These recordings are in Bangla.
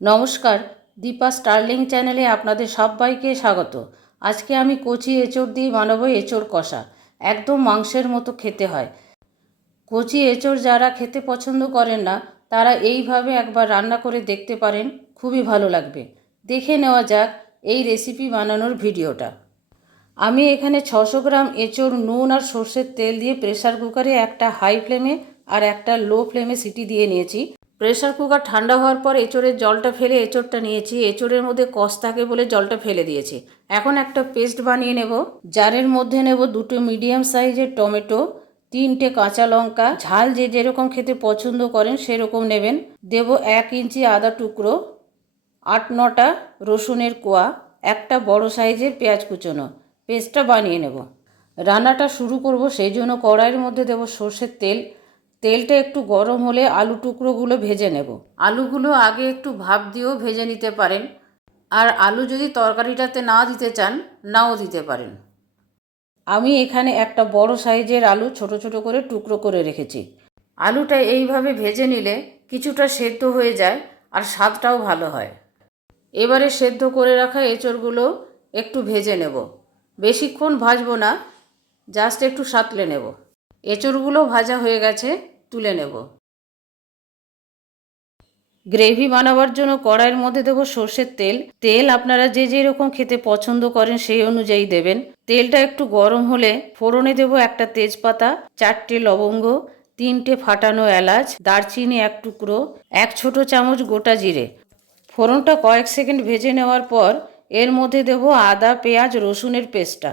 নমস্কার, দীপা স্টার্লিং চ্যানেলে আপনাদের সবাইকে স্বাগত। আজকে আমি কচি এঁচড় দিয়ে বানাবো এঁচড় কষা। একদম মাংসের মতো খেতে হয়। কচি এঁচড় যারা খেতে পছন্দ করেন না, তারা এইভাবে একবার রান্না করে দেখতে পারেন, খুবই ভালো লাগবে। দেখে নেওয়া যাক এই রেসিপি বানানোর ভিডিওটা। আমি এখানে ছশো গ্রাম এঁচড় নুন আর সর্ষের তেল দিয়ে প্রেসার কুকারে একটা হাই ফ্লেমে আর একটা লো ফ্লেমে সিটি দিয়ে নিয়েছি। প্রেসার কুকার ঠান্ডা হওয়ার পর এঁচড়ের জলটা ফেলে এঁচড়টা নিয়েছি। এঁচড়ের মধ্যে কষ থাকে বলে জলটা ফেলে দিয়েছি। এখন একটা পেস্ট বানিয়ে নেব। জারের মধ্যে নেব দুটো মিডিয়াম সাইজের টমেটো, তিনটে কাঁচা লঙ্কা। ঝাল যে যেরকম খেতে পছন্দ করেন সেরকম নেবেন। দেব এক ইঞ্চি আদা টুকরো, আট নটা রসুনের কোয়া, একটা বড় সাইজের পেঁয়াজ কুচোনো। পেস্টটা বানিয়ে নেব। রান্নাটা শুরু করব সেই জন্য কড়াইয়ের মধ্যে দেব সর্ষের তেল তেলটা একটু গরম হলে আলু টুকরোগুলো ভেজে নেব। আলুগুলো আগে একটু ভাপ দিয়েও ভেজে নিতে পারেন। আর আলু যদি তরকারিটাতে না দিতে চান, নাও দিতে পারেন। আমি এখানে একটা বড় সাইজের আলু ছোট ছোট করে টুকরো করে রেখেছি। আলুটা এইভাবে ভেজে নিলে কিছুটা সেদ্ধ হয়ে যায় আর স্বাদটাও ভালো হয়। এবারে সেদ্ধ করে রাখা এঁচড়গুলো একটু ভেজে নেব। বেশিক্ষণ ভাজবো না, জাস্ট একটু সাতলে নেব। এঁচড়গুলো ভাজা হয়ে গেছে, তুলে নেব। গ্রেভি বানাবার জন্য কড়াইয়ের মধ্যে দেবো সর্ষের তেল। তেল আপনারা যে যেরকম খেতে পছন্দ করেন সেই অনুযায়ী দেবেন। তেলটা একটু গরম হলে ফোড়নে দেবো একটা তেজপাতা, চারটে লবঙ্গ, তিনটে ফাটানো এলাচ, দারচিনি এক টুকরো, এক ছোট চামচ গোটা জিরে। ফোড়নটা কয়েক সেকেন্ড ভেজে নেওয়ার পর এর মধ্যে দেব আদা, পেঁয়াজ, রসুনের পেস্টটা।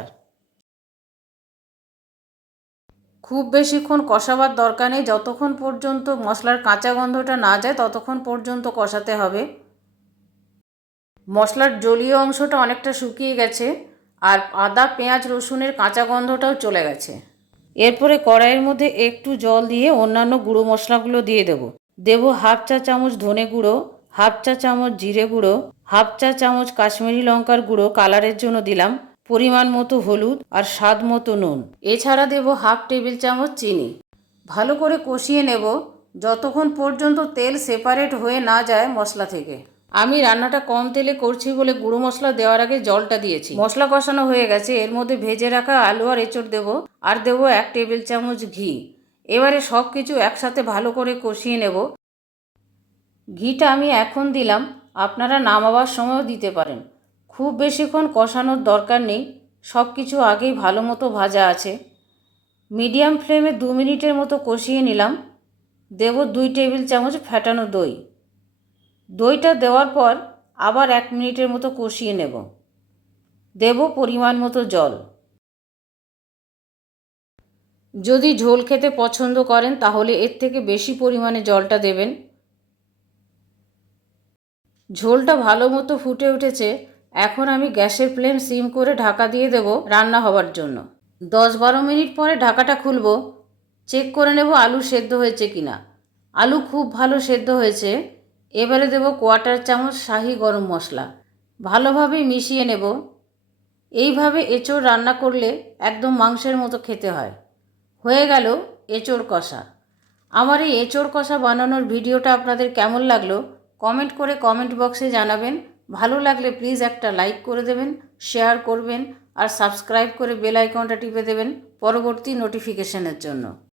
খুব বেশিক্ষণ কষাবার দরকার নেই। যতক্ষণ পর্যন্ত মশলার কাঁচা গন্ধটা না যায়, ততক্ষণ পর্যন্ত কষাতে হবে। মশলার জলীয় অংশটা অনেকটা শুকিয়ে গেছে আর আদা, পেঁয়াজ, রসুনের কাঁচা গন্ধটাও চলে গেছে। এরপরে কড়াইয়ের মধ্যে একটু জল দিয়ে অন্যান্য গুঁড়ো মশলাগুলো দিয়ে দেব। দেব হাফ চা চামচ ধনে গুঁড়ো, হাফ চা চামচ জিরে গুঁড়ো, হাফ চা চামচ কাশ্মীরি লঙ্কার গুঁড়ো। কালারের জন্য দিলাম। পরিমাণ মতো হলুদ আর স্বাদ মতো নুন। এছাড়া দেব হাফ টেবিল চামচ চিনি। ভালো করে কষিয়ে নেব যতক্ষণ পর্যন্ত তেল সেপারেট হয়ে না যায় মশলা থেকে। আমি রান্নাটা কম তেলে করছি বলে গুঁড়ো মশলা দেওয়ার আগে জলটা দিয়েছি। মশলা কষানো হয়ে গেছে। এর মধ্যে ভেজে রাখা আলু আর এঁচড় দেবো আর দেবো এক টেবিল চামচ ঘি। এবারে সব কিছু একসাথে ভালো করে কষিয়ে নেব। ঘিটা আমি এখন দিলাম। আপনারা নামাবার সময়ও দিতে পারেন। খুব বেশিক্ষণ কষানোর দরকার নেই, সব কিছু আগেই ভালো মতো ভাজা আছে। মিডিয়াম ফ্লেমে দু মিনিটের মতো কষিয়ে নিলাম। দেব দুই টেবিল চামচ ফ্যাটানো দই। দইটা দেওয়ার পর আবার এক মিনিটের মতো কষিয়ে নেব। দেব পরিমাণ মতো জল। যদি ঝোল খেতে পছন্দ করেন, তাহলে এর থেকে বেশি পরিমাণে জলটা দেবেন। ঝোলটা ভালো মতো ফুটে উঠেছে এখন আমি গ্যাসের ফ্লেম সিম করে ঢাকা দিয়ে দেব রান্না হওয়ার জন্য। দশ বারো মিনিট পরে ঢাকাটা খুলব। চেক করে নেব আলু সেদ্ধ হয়েছে কি না আলু খুব ভালো সেদ্ধ হয়েছে। এবারে দেব কোয়াটার চামচ শাহি গরম মশলা। ভালোভাবে মিশিয়ে নেব। এইভাবে এঁচড় রান্না করলে একদম মাংসের মতো খেতে হয়। হয়ে গেল এঁচড় কষা। আমার এই এঁচড় কষা বানানোর ভিডিওটা আপনাদের কেমন লাগল? কমেন্ট করে কমেন্ট বক্সে জানাবেন। ভালো লাগলে প্লিজ একটা লাইক করে দেবেন শেয়ার করবেন আর সাবস্ক্রাইব করে বেল আইকনটা টিপে দেবেন পরবর্তী নোটিফিকেশনের জন্য।